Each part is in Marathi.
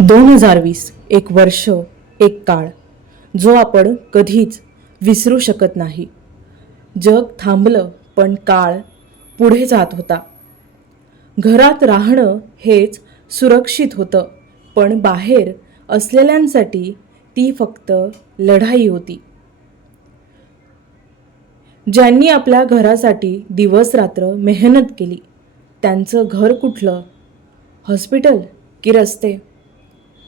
दोन हजार वीस एक वर्ष एक काळ जो आपण कधीच विसरू शकत नाही. जग थांबलं पण काळ पुढे जात होता. घरात राहणं हेच सुरक्षित होतं पण बाहेर असलेल्यांसाठी ती फक्त लढाई होती. ज्यांनी आपल्या घरासाठी दिवस रात्र मेहनत केली त्यांचं घर कुठलं? हॉस्पिटल की रस्ते?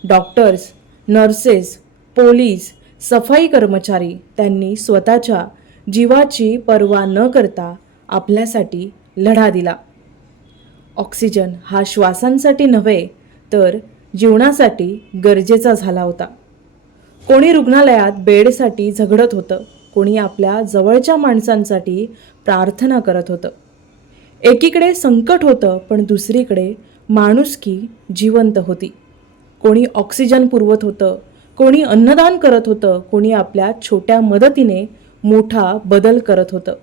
डॉक्टर्स नर्सेस पोलीस सफाई कर्मचारी त्यांनी स्वतःच्या जीवाची पर्वा न करता आपल्यासाठी लढा दिला. ऑक्सिजन हा श्वासांसाठी नव्हे तर जीवनासाठी गरजेचा झाला होता. कोणी रुग्णालयात बेडसाठी झगडत होतं कोणी आपल्या जवळच्या माणसांसाठी प्रार्थना करत होतं. एकीकडे संकट होतं पण दुसरीकडे माणुसकी जिवंत होती. कोणी ऑक्सिजन पुरवत होतं कोणी अन्नदान करत होतं कोणी आपल्या छोट्या मदतीने मोठा बदल करत होतं.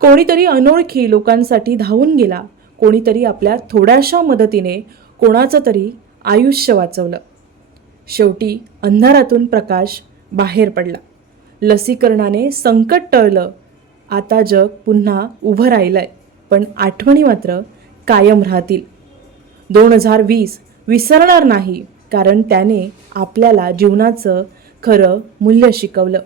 कोणीतरी अनोळखी लोकांसाठी धावून गेला कोणीतरी आपल्या थोड्याशा मदतीने कोणाचं तरी आयुष्य वाचवलं. शेवटी अंधारातून प्रकाश बाहेर पडला. लसीकरणाने संकट टळलं. आता जग पुन्हा उभं राहिलं आहे पण आठवणी मात्र कायम राहतील. दोन हजार वीस विसरणार नाही कारण त्याने आपल्याला जीवनाचं खरं मूल्य शिकवलं.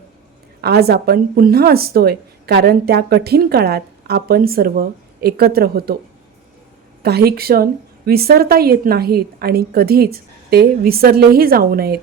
आज आपण पुन्हा असतोय कारण त्या कठीण काळात आपण सर्व एकत्र होतो. काही क्षण विसरता येत नाहीत आणि कधीच ते विसरलेही जाऊ नयेत.